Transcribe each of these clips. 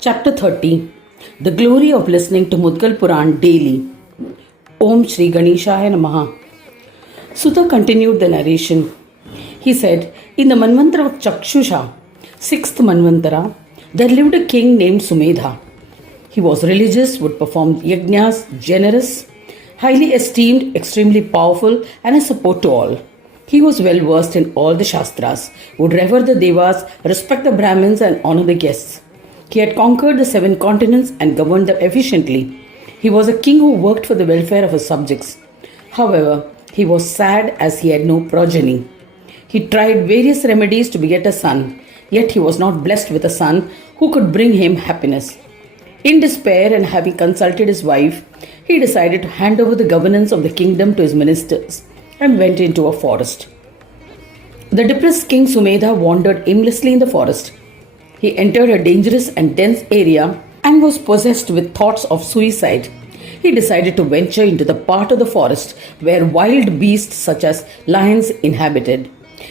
Chapter 30. The Glory of Listening to Mudgal Puran Daily. Om Shri Ganeshaya Namaha. Sutta continued the narration. He said, in the Manvantara of Chakshusha, 6th Manvantara, there lived a king named Sumedha. He was religious, would perform yajnas, generous, highly esteemed, extremely powerful, and a support to all. He was well versed in all the Shastras, would revere the Devas, respect the Brahmins, and honor the guests. He had conquered the 7 continents and governed them efficiently. He was a king who worked for the welfare of his subjects. However, he was sad as he had no progeny. He tried various remedies to beget a son, yet he was not blessed with a son who could bring him happiness. In despair and having consulted his wife, he decided to hand over the governance of the kingdom to his ministers and went into a forest. The depressed King Sumedha wandered aimlessly in the forest. He entered a dangerous and dense area and was possessed with thoughts of suicide. He decided to venture into the part of the forest where wild beasts such as lions inhabited.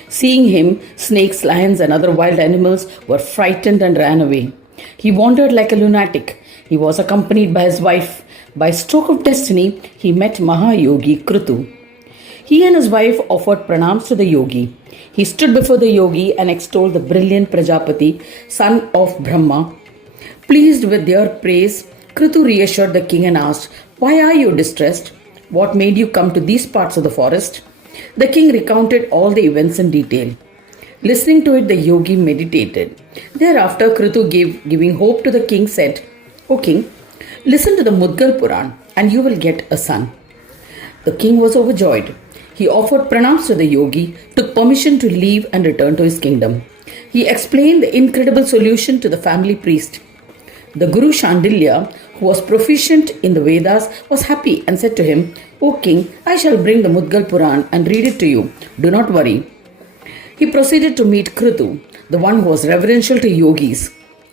Seeing him, snakes, lions, and other wild animals were frightened and ran away. He wandered like a lunatic. He was accompanied by his wife. By stroke of destiny, he met Mahayogi Krutu. He and his wife offered pranams to the yogi. He stood before the yogi and extolled the brilliant Prajapati, son of Brahma. Pleased with their praise, Krutu reassured the king and asked, "Why are you distressed? What made you come to these parts of the forest?" The king recounted all the events in detail. Listening to it, the yogi meditated. Thereafter, Krutu giving hope to the king, said, "O king, listen to the Mudgal Puran and you will get a son." The king was overjoyed. He offered pranams to the yogi, took permission to leave and return to his kingdom. He explained the incredible solution to the family priest. The Guru Shandilya, who was proficient in the Vedas, was happy and said to him, "O king, I shall bring the Mudgal Puran and read it to you. Do not worry." He proceeded to meet Krutu, the one who was reverential to yogis.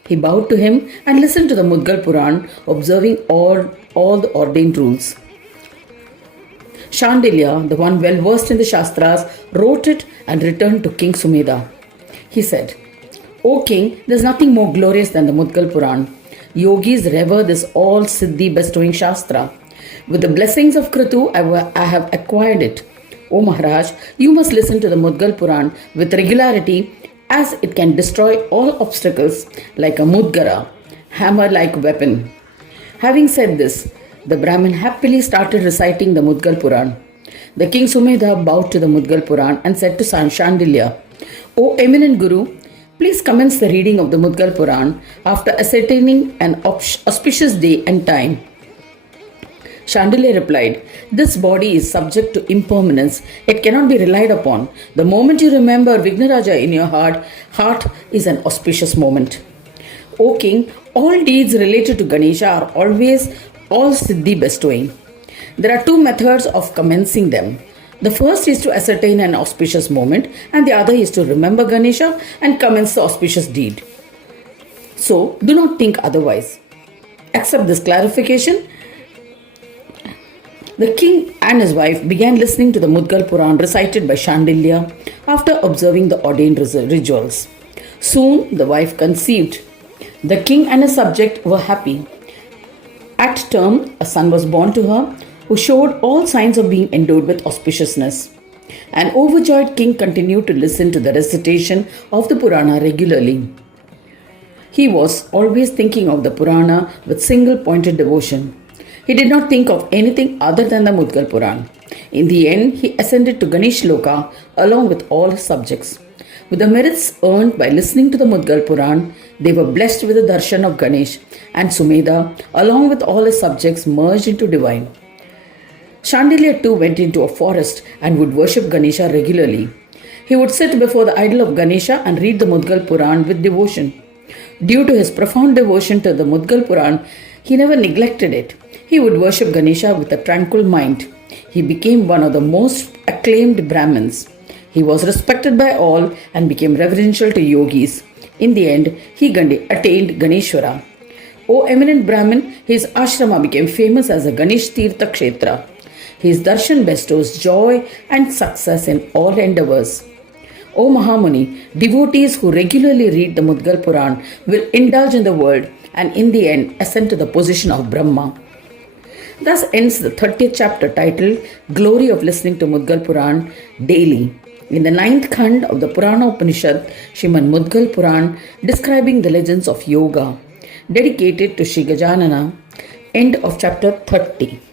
He bowed to him and listened to the Mudgal Puran, observing all the ordained rules. Shandilya, the one well versed in the Shastras, wrote it and returned to King Sumedha. He said, "O king, there is nothing more glorious than the Mudgal Puran. Yogis revere this all Siddhi bestowing Shastra. With the blessings of Krutu, I have acquired it. O Maharaj, you must listen to the Mudgal Puran with regularity, as it can destroy all obstacles like a Mudgara, hammer-like weapon." Having said this, the Brahmin happily started reciting the Mudgal Puran. The King Sumedha bowed to the Mudgal Puran and said to Shandilya, "O eminent Guru, please commence the reading of the Mudgal Puran after ascertaining an auspicious day and time." Shandilya replied, "This body is subject to impermanence. It cannot be relied upon. The moment you remember Vignaraja in your heart is an auspicious moment." O king, all deeds related to Ganesha are always all Siddhi bestowing. There are 2 methods of commencing them. The first is to ascertain an auspicious moment, and the other is to remember Ganesha and commence the auspicious deed. So, do not think otherwise. Accept this clarification. The king and his wife began listening to the Mudgal Puran recited by Shandilya after observing the ordained rituals. Soon, the wife conceived. The king and his subject were happy. At term, a son was born to her who showed all signs of being endowed with auspiciousness. An overjoyed king continued to listen to the recitation of the Purana regularly. He was always thinking of the Purana with single-pointed devotion. He did not think of anything other than the Mudgal Puran. In the end, he ascended to Ganesh Loka along with all his subjects. With the merits earned by listening to the Mudgal Puran, they were blessed with the darshan of Ganesh, and Sumedha, along with all his subjects, merged into divine. Shandilya too went into a forest and would worship Ganesha regularly. He would sit before the idol of Ganesha and read the Mudgal Puran with devotion. Due to his profound devotion to the Mudgal Puran, he never neglected it. He would worship Ganesha with a tranquil mind. He became one of the most acclaimed Brahmins. He was respected by all and became reverential to yogis. In the end, he attained Ganeshwara. O eminent Brahmin, his ashrama became famous as a Ganesh Tirtha Kshetra. His darshan bestows joy and success in all endeavors. O Mahamuni, devotees who regularly read the Mudgal Puran will indulge in the world and in the end ascend to the position of Brahma. Thus ends the 30th chapter titled Glory of Listening to Mudgal Puran Daily. In the 9th Khand of the Purana Upanishad, Srimad Mudgal Puran describing the legends of yoga, dedicated to Sri Gajanana. End of chapter 30.